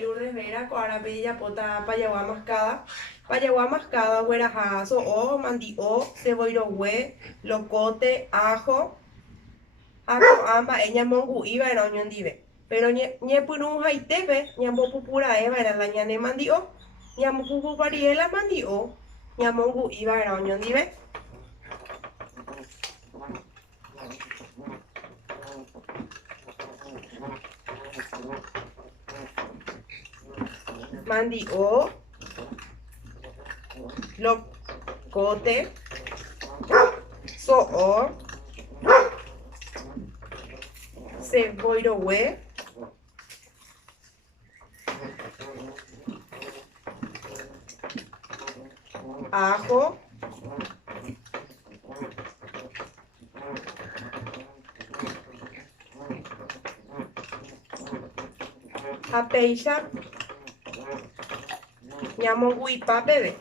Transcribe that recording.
Lourdes Vera, Coarapella, Pota, Payagua Mascada. Payagua Mascada, Huerajazo, O, Mandio, Cebollorhue, Locote, Ajo, Ajo, Amba, Eña Mongu, Iba, era Oñón Dive. Pero ñe purun haitepe, ñambo pupura eva, era la ñane Mandio, ñamo pupu pariela Mandio, ñamongu, Iba, era Oñón Dive. Mandio, Locote, So'o, Cebollorhue, Ajo, Apeixa, ñamongu, Ipapeve.